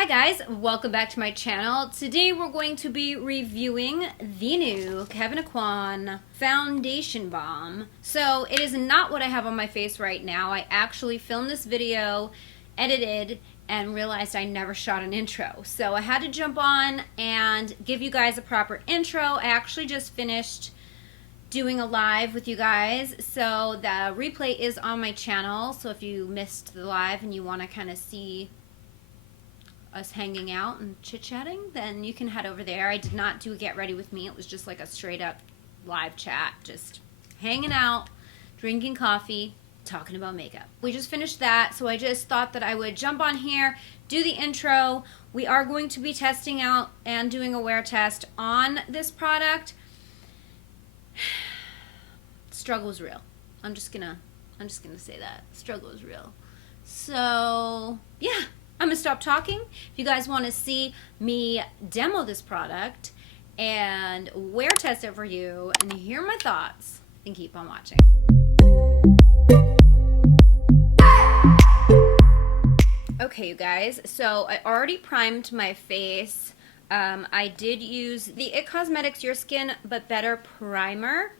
Hi guys, welcome back to my channel. Today we're going to be reviewing the new Kevyn Aucoin Foundation Balm. So it is not what I have on my face right now. I actually filmed this video, edited, and realized I never shot an intro. So I had to jump on and give you guys a proper intro. I actually just finished doing a live with you guys, so the replay is on my channel. So if you missed the live and you want to kind of see us hanging out and chit-chatting, then you can head over there. I did not do a get ready with me. It was just like a straight up live chat, just hanging out, drinking coffee, talking about makeup. We just finished that, so I just thought that I would jump on here, do the intro. We are going to be testing out and doing a wear test on this product. Struggle is real. I'm just gonna say that. Struggle is real. So yeah, I'm gonna stop talking. If you guys want to see me demo this product and wear test it for you and hear my thoughts, then keep on watching. Okay, you guys, so I already primed my face. I did use the IT Cosmetics Your Skin But Better primer,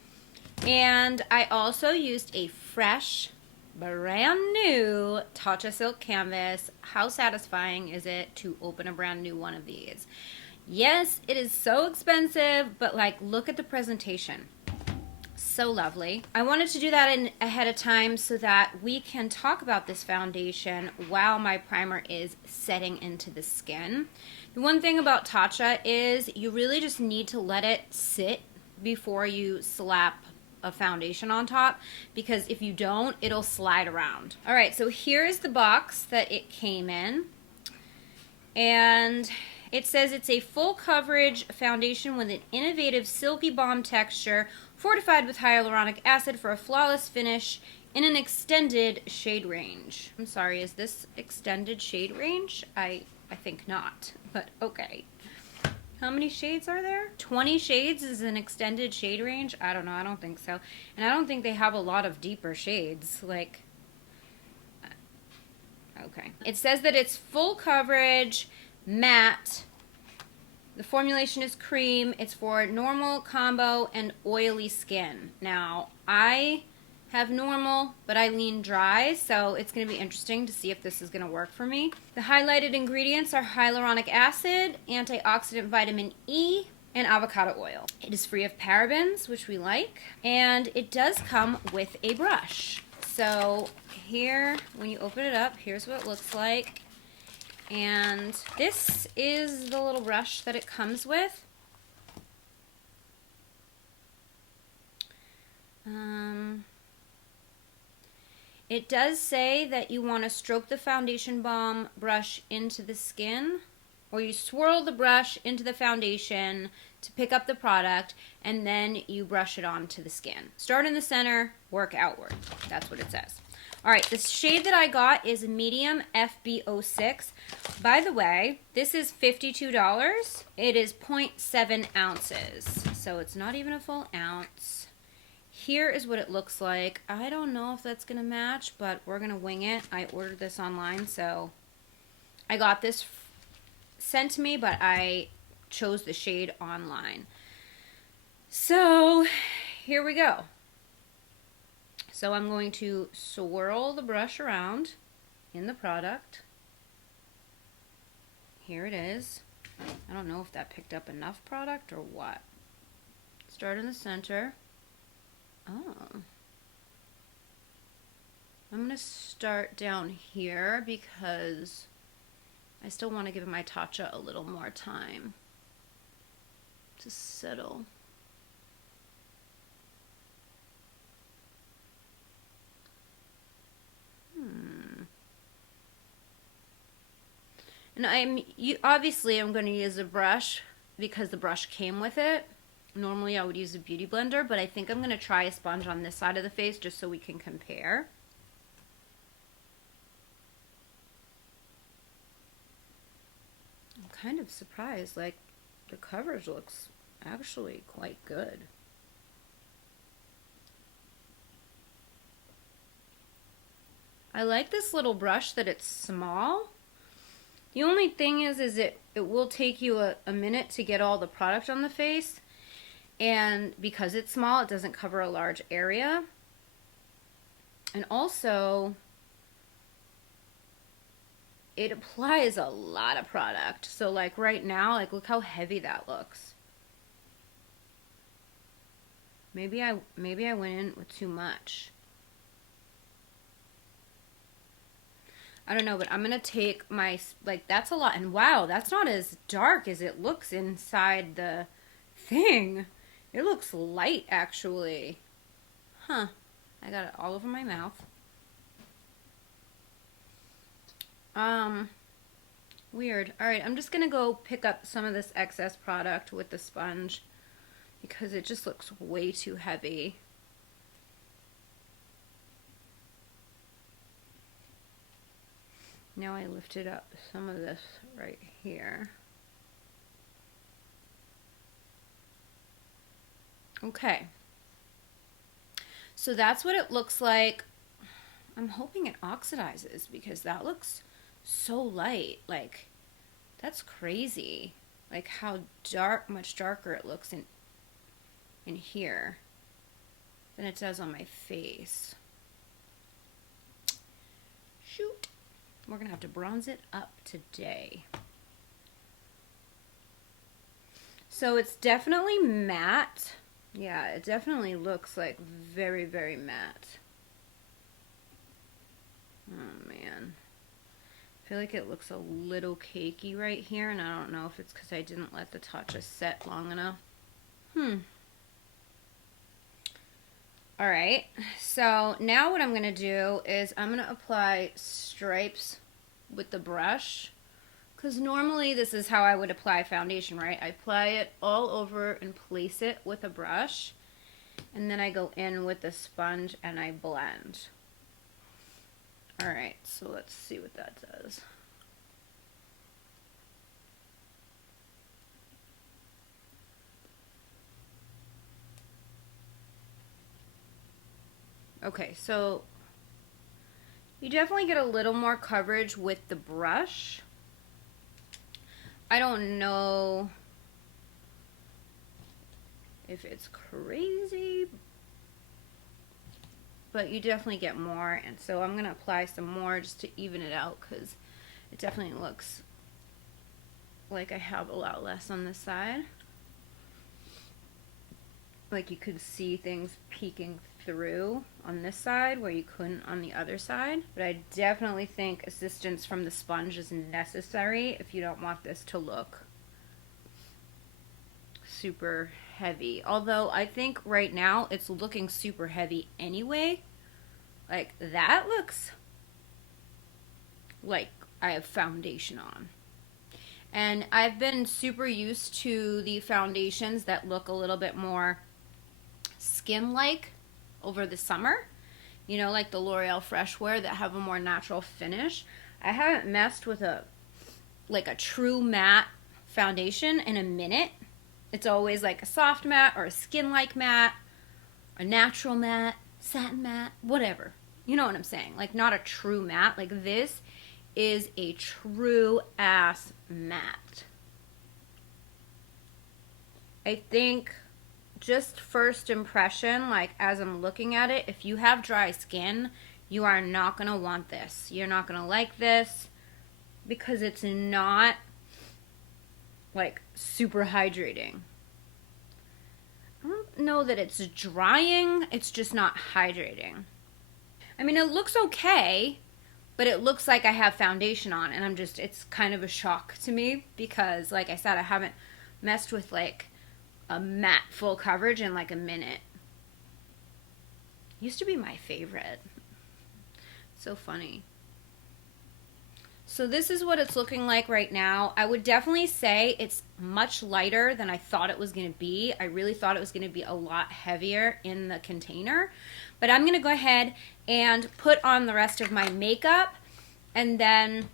and I also used a fresh, brand new Tatcha Silk canvas. How satisfying is it to open a brand new one of these? Yes, it is so expensive, but like, look at the presentation. So lovely. I wanted to do that ahead of time so that we can talk about this foundation while my primer is setting into the skin. The one thing about Tatcha is you really just need to let it sit before you slap a foundation on top, because if you don't, it'll slide around. All right, so here's the box that it came in, and it says it's a full coverage foundation with an innovative silky balm texture, fortified with hyaluronic acid for a flawless finish in an extended shade range. I'm sorry, is this extended shade range? I think not, but okay. How many shades are there? 20 shades is an extended shade range? I don't know, I don't think so. And I don't think they have a lot of deeper shades. Like, okay. It says that it's full coverage, matte. The formulation is cream. It's for normal, combo, and oily skin. Now, I have normal, but I lean dry, so it's going to be interesting to see if this is going to work for me. The highlighted ingredients are hyaluronic acid, antioxidant vitamin E, and avocado oil. It is free of parabens, which we like, and it does come with a brush. So here, when you open it up, here's what it looks like. And this is the little brush that it comes with. It does say that you want to stroke the foundation balm brush into the skin, or you swirl the brush into the foundation to pick up the product, and then you brush it onto the skin. Start in the center, work outward. That's what it says. All right, the shade that I got is medium FB06. By the way, this is $52. It is 0.7 ounces, so it's not even a full ounce. Here is what it looks like. I don't know if that's gonna match, but we're gonna wing it. I ordered this online, so I got this sent to me, but I chose the shade online. So here we go. So I'm going to swirl the brush around in the product. Here it is. I don't know if that picked up enough product or what. Start in the center. Oh. I'm going to start down here because I still want to give my Tatcha a little more time to settle. And obviously I'm going to use a brush because the brush came with it. Normally I would use a beauty blender, but I think I'm going to try a sponge on this side of the face just so we can compare. I'm kind of surprised, like, the coverage looks actually quite good. I like this little brush that it's small, The only thing is it will take you a minute to get all the product on the face. And because it's small, it doesn't cover a large area. And also, it applies a lot of product. So like right now, like look how heavy that looks. Maybe I went in with too much. I don't know, but I'm going to take my, like, that's a lot. And wow, that's not as dark as it looks inside the thing. It looks light, actually. Huh. I got it all over my mouth. Weird. All right, I'm just going to go pick up some of this excess product with the sponge because it just looks way too heavy. Now I lifted up some of this right here. Okay. So that's what it looks like. I'm hoping it oxidizes because that looks so light. Like, that's crazy. Like how much darker it looks in here than it does on my face. Shoot. We're going to have to bronze it up today. So it's definitely matte. Yeah, it definitely looks like very, very matte. Oh, man. I feel like it looks a little cakey right here, and I don't know if it's because I didn't let the tatcha set long enough. Alright, so now what I'm going to do is I'm going to apply stripes with the brush. Because normally this is how I would apply foundation, right? I apply it all over and place it with a brush. And then I go in with the sponge and I blend. Alright, so let's see what that does. Okay, so you definitely get a little more coverage with the brush. I don't know if it's crazy, but you definitely get more. And so I'm going to apply some more just to even it out because it definitely looks like I have a lot less on this side. Like you could see things peeking through on this side where you couldn't on the other side. But I definitely think assistance from the sponge is necessary if you don't want this to look super heavy. Although I think right now it's looking super heavy anyway. Like that looks like I have foundation on. And I've been super used to the foundations that look a little bit more skin-like over the summer, you know, like the L'Oreal Fresh Wear that have a more natural finish. I haven't messed with a true matte foundation in a minute. It's always like a soft matte or a skin-like matte, a natural matte, satin matte, whatever. You know what I'm saying? Like not a true matte. Like this is a true ass matte. I think just first impression, like as I'm looking at it, if you have dry skin, you are not going to want this. You're not going to like this because it's not like super hydrating. I don't know that it's drying, it's just not hydrating. I mean, it looks okay, but it looks like I have foundation on, and it's kind of a shock to me because, like I said, I haven't messed with like a matte full coverage in like a minute. Used to be my favorite. So funny. So this is what it's looking like right now. I would definitely say it's much lighter than I thought it was going to be. I really thought it was going to be a lot heavier in the container. But I'm going to go ahead and put on the rest of my makeup, and then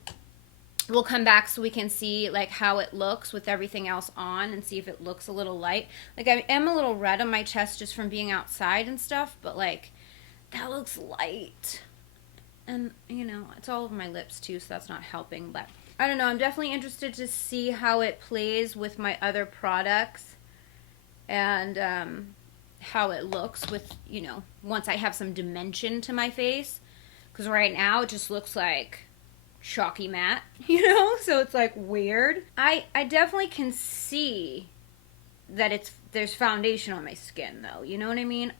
we'll come back so we can see like how it looks with everything else on and see if it looks a little light. Like I am a little red on my chest just from being outside and stuff, but like that looks light. And you know, it's all over my lips too, so that's not helping, but I don't know. I'm definitely interested to see how it plays with my other products and how it looks with, you know, once I have some dimension to my face. Because right now it just looks like chalky matte, you know? So it's like weird. I definitely can see that there's foundation on my skin though, you know what I mean?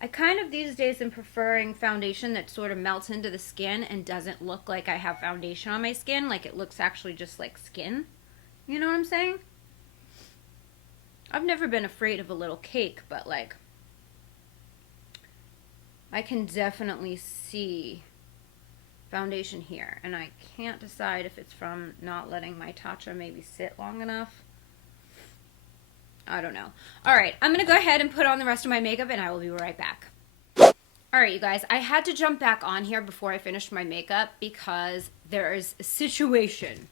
I kind of these days am preferring foundation that sort of melts into the skin and doesn't look like I have foundation on my skin, like it looks actually just like skin. You know what I'm saying? I've never been afraid of a little cake, but like I can definitely see foundation here, and I can't decide if it's from not letting my Tatcha maybe sit long enough. I don't know. All right, I'm going to go ahead and put on the rest of my makeup, and I will be right back. All right, you guys, I had to jump back on here before I finished my makeup because there is a situation.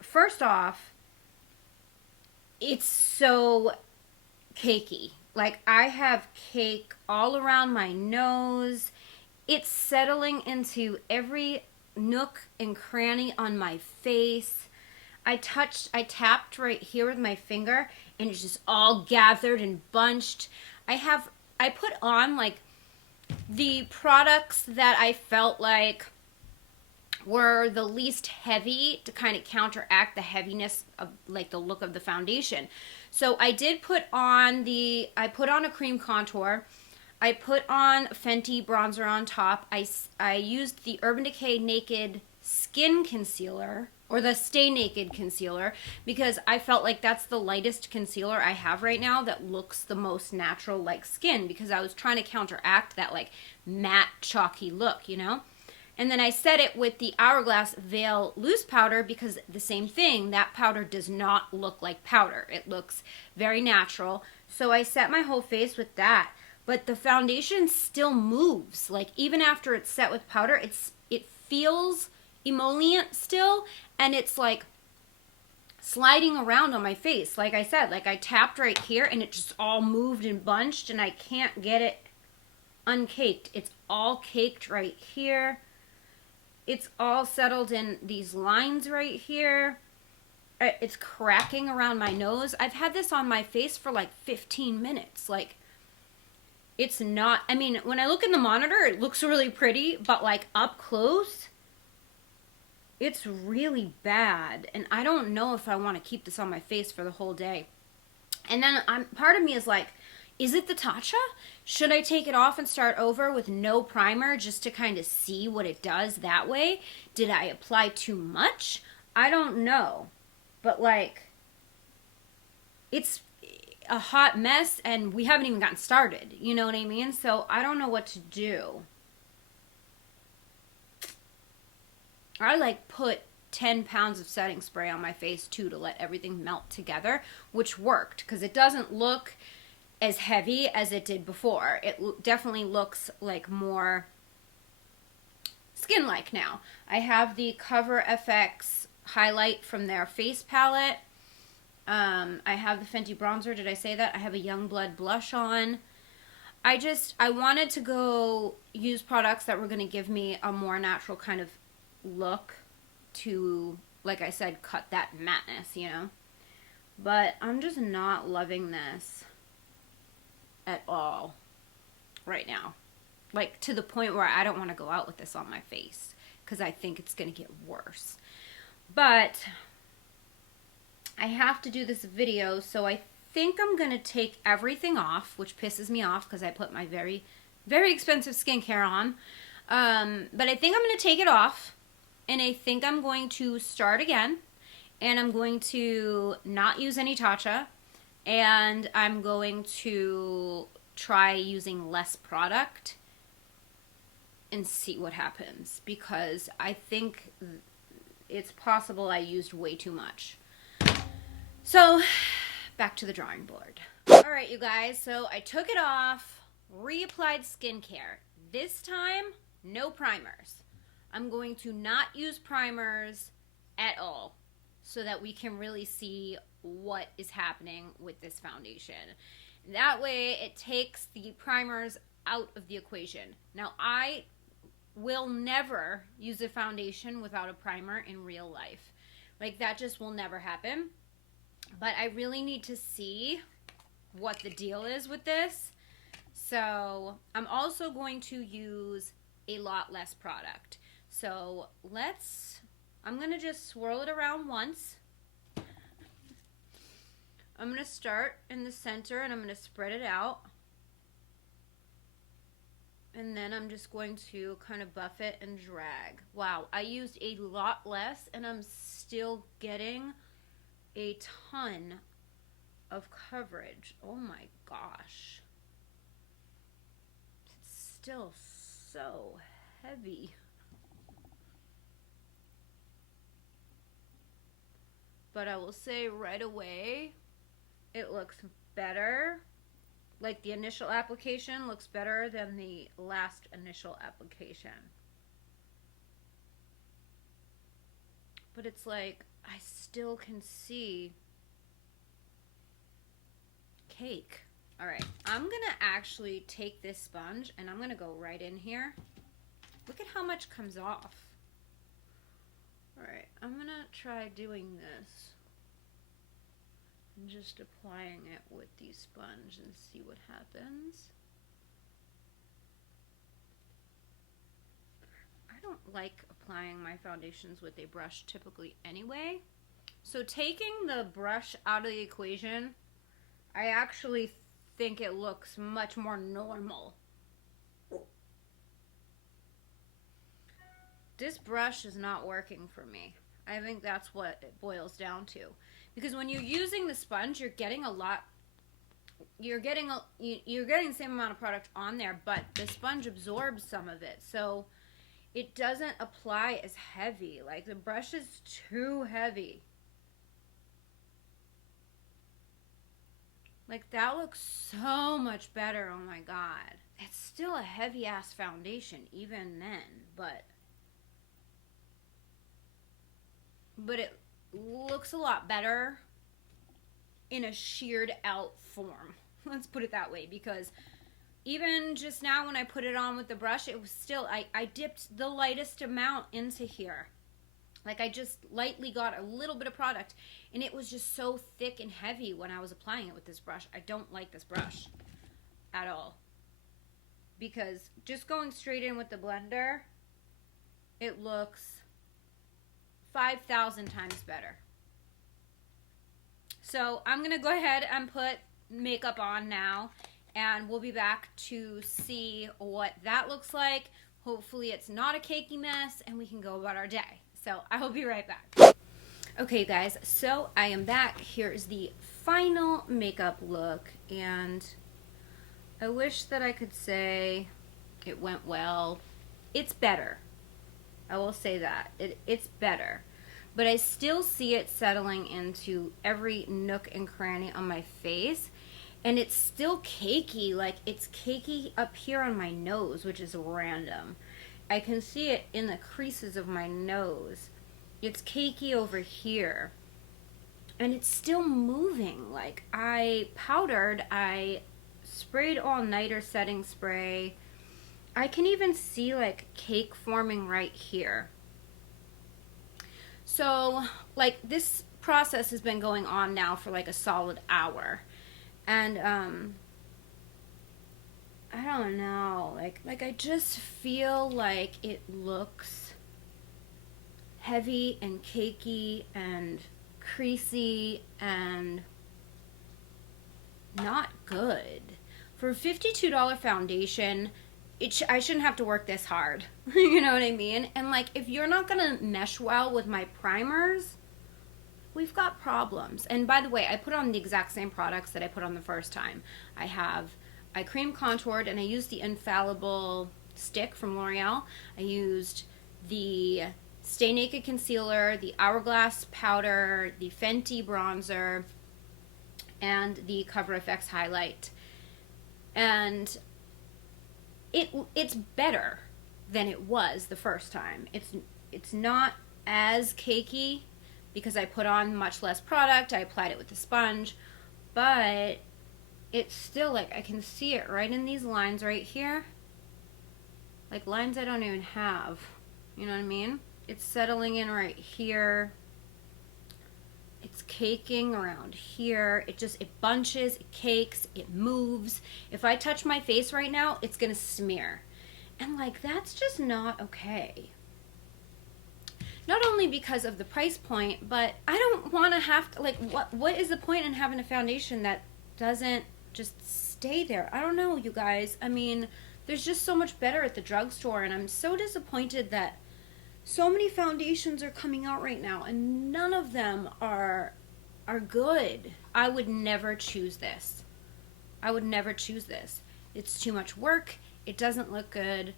First off, it's so cakey. Like, I have cake all around my nose. It's settling into every nook and cranny on my face. I tapped right here with my finger, and it's just all gathered and bunched. I put on, like, the products that I felt like were the least heavy to kind of counteract the heaviness of, like, the look of the foundation. So I put on a cream contour. I put on Fenty bronzer on top. I used the Urban Decay Naked Skin Concealer, or the Stay Naked Concealer, because I felt like that's the lightest concealer I have right now that looks the most natural like skin, because I was trying to counteract that like matte chalky look, you know? And then I set it with the Hourglass Veil Loose Powder, because the same thing, that powder does not look like powder. It looks very natural. So I set my whole face with that. But the foundation still moves. Like, even after it's set with powder, it feels emollient still, and it's like sliding around on my face. Like I said, like I tapped right here and it just all moved and bunched, and I can't get it uncaked. It's all caked right here. It's all settled in these lines right here. It's cracking around my nose. I've had this on my face for like 15 minutes. Like, it's not, I mean, when I look in the monitor, it looks really pretty, but like up close, it's really bad. And I don't know if I want to keep this on my face for the whole day. And then part of me is like, is it the Tatcha? Should I take it off and start over with no primer just to kind of see what it does that way? Did I apply too much? I don't know. But like, it's a hot mess and we haven't even gotten started. You know what I mean? So I don't know what to do. I like put 10 pounds of setting spray on my face too to let everything melt together, which worked because it doesn't look as heavy as it did before. It definitely looks like more skin-like now. I have the Cover FX highlight from their face palette. I have the Fenty bronzer. Did I say that? I have a Youngblood blush on. I wanted to go use products that were going to give me a more natural kind of look to, like I said, cut that matteness, you know? But I'm just not loving this at all right now. Like, to the point where I don't want to go out with this on my face because I think it's going to get worse. But I have to do this video, so I think I'm going to take everything off, which pisses me off because I put my very, very expensive skincare on. But I think I'm going to take it off, and I think I'm going to start again, and I'm going to not use any Tatcha, and I'm going to try using less product and see what happens, because I think it's possible I used way too much. So, back to the drawing board. All right, you guys, so I took it off, reapplied skincare. This time, no primers. I'm going to not use primers at all so that we can really see what is happening with this foundation. That way, it takes the primers out of the equation. Now, I will never use a foundation without a primer in real life. Like, that just will never happen. But I really need to see what the deal is with this. So I'm also going to use a lot less product. So I'm going to just swirl it around once. I'm going to start in the center and I'm going to spread it out. And then I'm just going to kind of buff it and drag. Wow, I used a lot less and I'm still getting a ton of coverage. Oh my gosh. It's still so heavy. But I will say right away, it looks better. Like, the initial application looks better than the last initial application. But it's like, I still can see cake. All right, I'm gonna actually take this sponge and I'm gonna go right in here. Look at how much comes off. All right, I'm gonna try doing this. And just applying it with the sponge and see what happens. I don't like applying my foundations with a brush typically anyway. So taking the brush out of the equation, I actually think it looks much more normal. This brush is not working for me. I think that's what it boils down to. Because when you're using the sponge, you're getting the same amount of product on there, but the sponge absorbs some of it. So it doesn't apply as heavy. Like, the brush is too heavy. Like, that looks so much better. Oh my god. It's still a heavy ass foundation even then, but it looks a lot better in a sheared out form. Let's put it that way, because even just now when I put it on with the brush, it was still, I dipped the lightest amount into here. Like, I just lightly got a little bit of product, and it was just so thick and heavy when I was applying it with this brush. I don't like this brush at all, because just going straight in with the blender, it looks 5,000 times better. So I'm going to go ahead and put makeup on now, and we'll be back to see what that looks like. Hopefully it's not a cakey mess and we can go about our day. So I will be right back. Okay guys, so I am back. Here's the final makeup look, and I wish that I could say it went well. It's better. I will say that. It's better. But I still see it settling into every nook and cranny on my face. And it's still cakey. Like, it's cakey up here on my nose, which is random. I can see it in the creases of my nose. It's cakey over here. And it's still moving. Like, I powdered, I sprayed all-nighter setting spray. I can even see, like, cake forming right here. So, like, this process has been going on now for like a solid hour. And, I don't know, like I just feel like it looks heavy and cakey and creasy and not good. For a $52 foundation, I shouldn't have to work this hard. You know what I mean? And like, if you're not gonna mesh well with my primers, we've got problems. And by the way, I put on the exact same products that I put on the first time. I cream contoured, and I used the Infallible stick from L'Oreal. I used the Stay Naked concealer, the Hourglass powder, the Fenty bronzer, and the Cover FX highlight. And it's better than it was the first time. It's not as cakey because I put on much less product. I applied it with the sponge, but it's still, like, I can see it right in these lines right here. like lines I don't even have. You know what I mean? It's settling in right here. It's caking around here. It bunches, it cakes, it moves. If I touch my face right now, it's gonna smear. And like, that's just not okay. Not only because of the price point, but I don't want to have to, like, what is the point in having a foundation that doesn't just stay there? I don't know, you guys. I mean, there's just so much better at the drugstore, and I'm so disappointed that so many foundations are coming out right now, and none of them are good. I would never choose this. I would never choose this. It's too much work. It doesn't look good.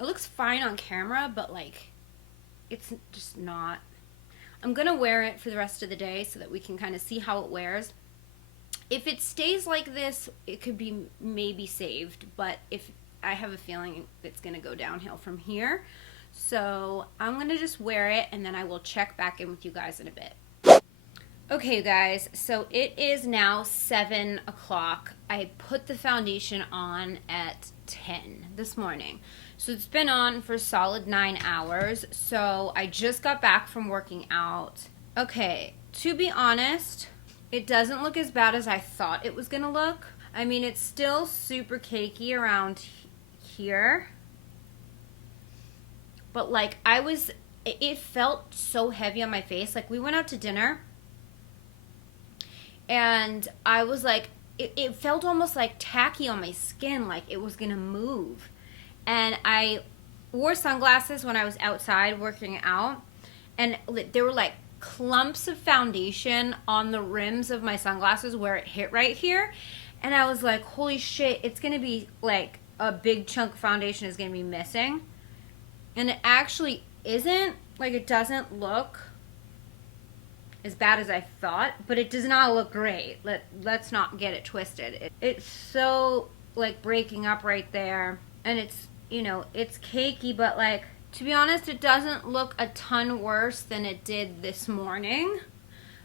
It looks fine on camera, but like, it's just not. I'm gonna wear it for the rest of the day so that we can kind of see how it wears. If it stays like this, it could be maybe saved, but if I have a feeling it's gonna go downhill from here. So I'm going to just wear it, and then I will check back in with you guys in a bit. Okay, you guys, so it is now 7 o'clock. I put the foundation on at 10 this morning. So it's been on for a solid 9 hours. So I just got back from working out. Okay, to be honest, it doesn't look as bad as I thought it was going to look. I mean, it's still super cakey around here. But like, it felt so heavy on my face. Like, we went out to dinner, and I was like, it felt almost like tacky on my skin, like it was gonna move. And I wore sunglasses when I was outside working out, and there were like clumps of foundation on the rims of my sunglasses where it hit right here. And I was like, holy shit, it's gonna be like a big chunk of foundation is gonna be missing. And it actually isn't. Like, it doesn't look as bad as I thought, but it does not look great. Let's not get it twisted. It's so, like, breaking up right there. And it's, you know, it's cakey, but, like, to be honest, it doesn't look a ton worse than it did this morning.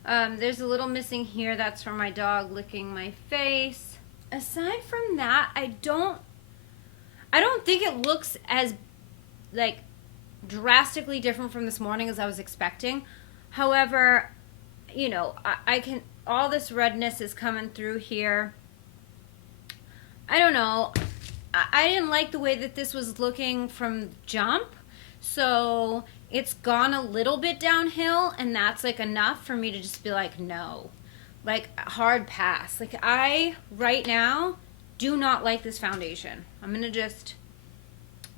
There's a little missing here. That's from my dog licking my face. Aside from that, I don't think it looks as, like, drastically different from this morning as I was expecting. However, you know, I can, all this redness is coming through here. I don't know. I didn't like the way that this was looking from jump. So it's gone a little bit downhill, and that's like enough for me to just be like, no. Like, hard pass. Like, I, right now, do not like this foundation. I'm going to just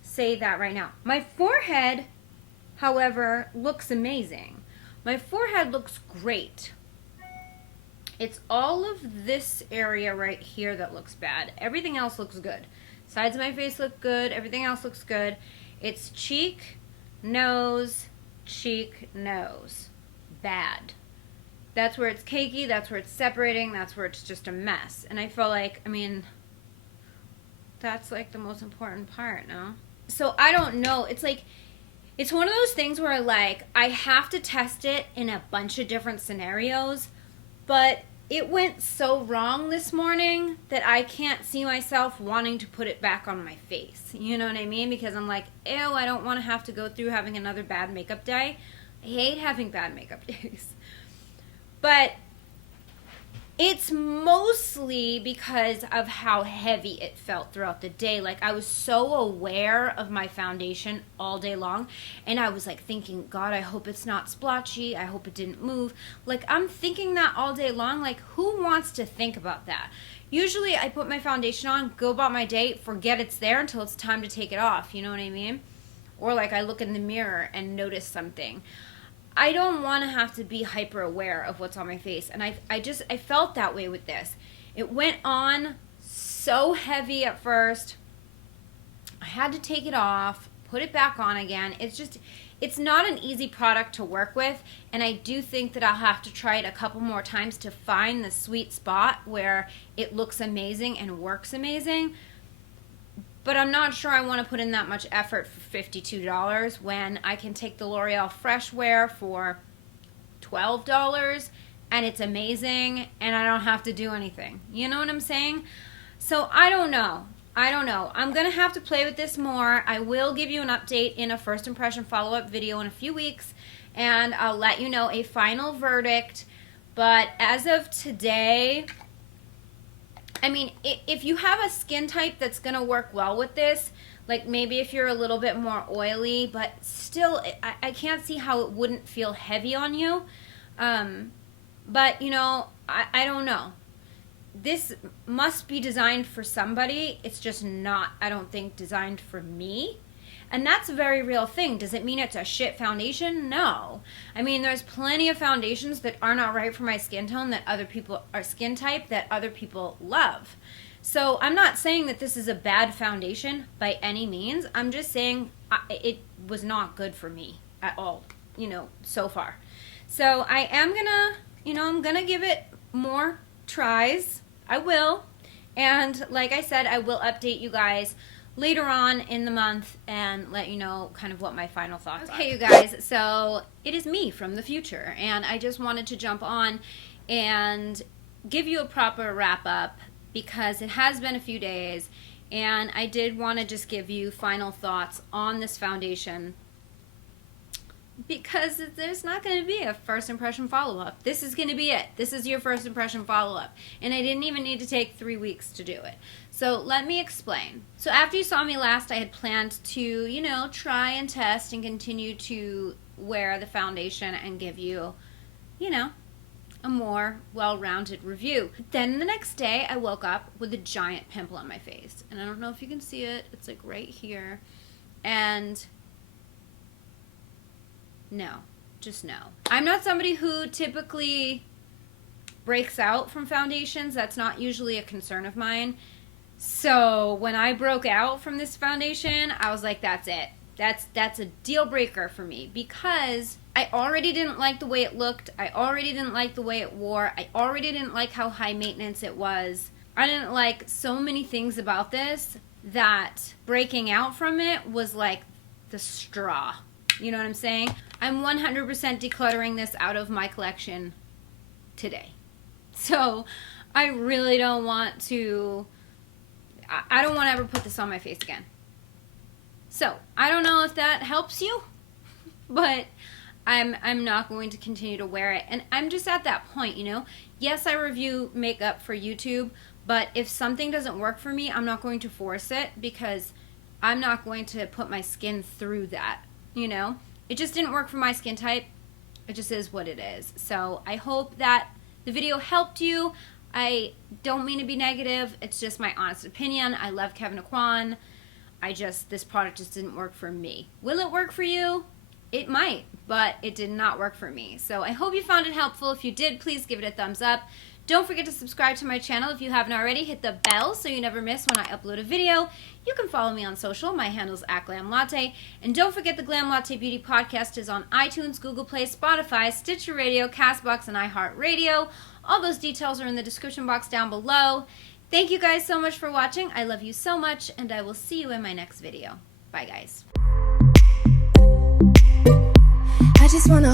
say that right now. My forehead, however, looks amazing. My forehead looks great. It's all of this area right here that looks bad. Everything else looks good. Sides of my face look good. Everything else looks good. It's cheek, nose, cheek, nose. Bad. That's where it's cakey. That's where it's separating. That's where it's just a mess. And I feel like, I mean, that's like the most important part, no? So I don't know. It's like, it's one of those things where I have to test it in a bunch of different scenarios, but it went so wrong this morning that I can't see myself wanting to put it back on my face. You know what I mean? Because I'm like, ew, I don't want to have to go through having another bad makeup day. I hate having bad makeup days. But it's mostly because of how heavy it felt throughout the day. Like, I was so aware of my foundation all day long, and I was like thinking, God, I hope it's not splotchy. I hope it didn't move. Like, I'm thinking that all day long. Like, who wants to think about that? Usually I put my foundation on, go about my day, forget it's there until it's time to take it off. You know what I mean? Or like, I look in the mirror and notice something. I don't want to have to be hyper aware of what's on my face. And I felt that way with this. It went on so heavy at first. I had to take it off, put it back on again. It's not an easy product to work with. And I do think that I'll have to try it a couple more times to find the sweet spot where it looks amazing and works amazing. But I'm not sure I want to put in that much effort for $52 when I can take the L'Oreal Fresh Wear for $12 and it's amazing and I don't have to do anything. You know what I'm saying? So I don't know. I don't know. I'm going to have to play with this more. I will give you an update in a first impression follow-up video in a few weeks, and I'll let you know a final verdict. But as of today, I mean, if you have a skin type that's going to work well with this, like maybe if you're a little bit more oily, but still, I can't see how it wouldn't feel heavy on you. But, you know, I don't know. This must be designed for somebody. It's just not, I don't think, designed for me. And that's a very real thing. Does it mean it's a shit foundation? No. I mean, there's plenty of foundations that are not right for my skin tone, that other people are skin type, that other people love. So I'm not saying that this is a bad foundation by any means. I'm just saying it was not good for me at all, you know, so far. So I am gonna, you know, I'm gonna give it more tries. I will. And like I said, I will update you guys later on in the month and let you know kind of what my final thoughts are. Okay, you guys, so it is me from the future, and I just wanted to jump on and give you a proper wrap up because it has been a few days, and I did want to just give you final thoughts on this foundation because there's not going to be a first impression follow-up. This is going to be it. This is your first impression follow-up. And I didn't even need to take 3 weeks to do it. So let me explain. So after you saw me last, I had planned to, you know, try and test and continue to wear the foundation and give you, you know, a more well-rounded review. Then the next day, I woke up with a giant pimple on my face. And I don't know if you can see it. It's like right here. And no, just no. I'm not somebody who typically breaks out from foundations. That's not usually a concern of mine. So when I broke out from this foundation, I was like, that's it. That's a deal breaker for me because I already didn't like the way it looked. I already didn't like the way it wore. I already didn't like how high maintenance it was. I didn't like so many things about this that breaking out from it was like the straw. You know what I'm saying? I'm 100% decluttering this out of my collection today. So I really don't want to, I don't want to ever put this on my face again. So I don't know if that helps you, but I'm not going to continue to wear it. And I'm just at that point, you know. Yes, I review makeup for YouTube, but if something doesn't work for me, I'm not going to force it because I'm not going to put my skin through that. You know, it just didn't work for my skin type. It just is what it is. So I hope that the video helped you. I don't mean to be negative. It's just my honest opinion. I love Kevyn Aucoin. This product just didn't work for me. Will it work for you? It might, but it did not work for me. So I hope you found it helpful. If you did, please give it a thumbs up. Don't forget to subscribe to my channel if you haven't already. Hit the bell so you never miss when I upload a video. You can follow me on social. My handle's @GLAMLATTE. And don't forget the Glam Latte Beauty Podcast is on iTunes, Google Play, Spotify, Stitcher Radio, CastBox, and iHeartRadio. All those details are in the description box down below. Thank you guys so much for watching. I love you so much, and I will see you in my next video. Bye, guys. I just wanna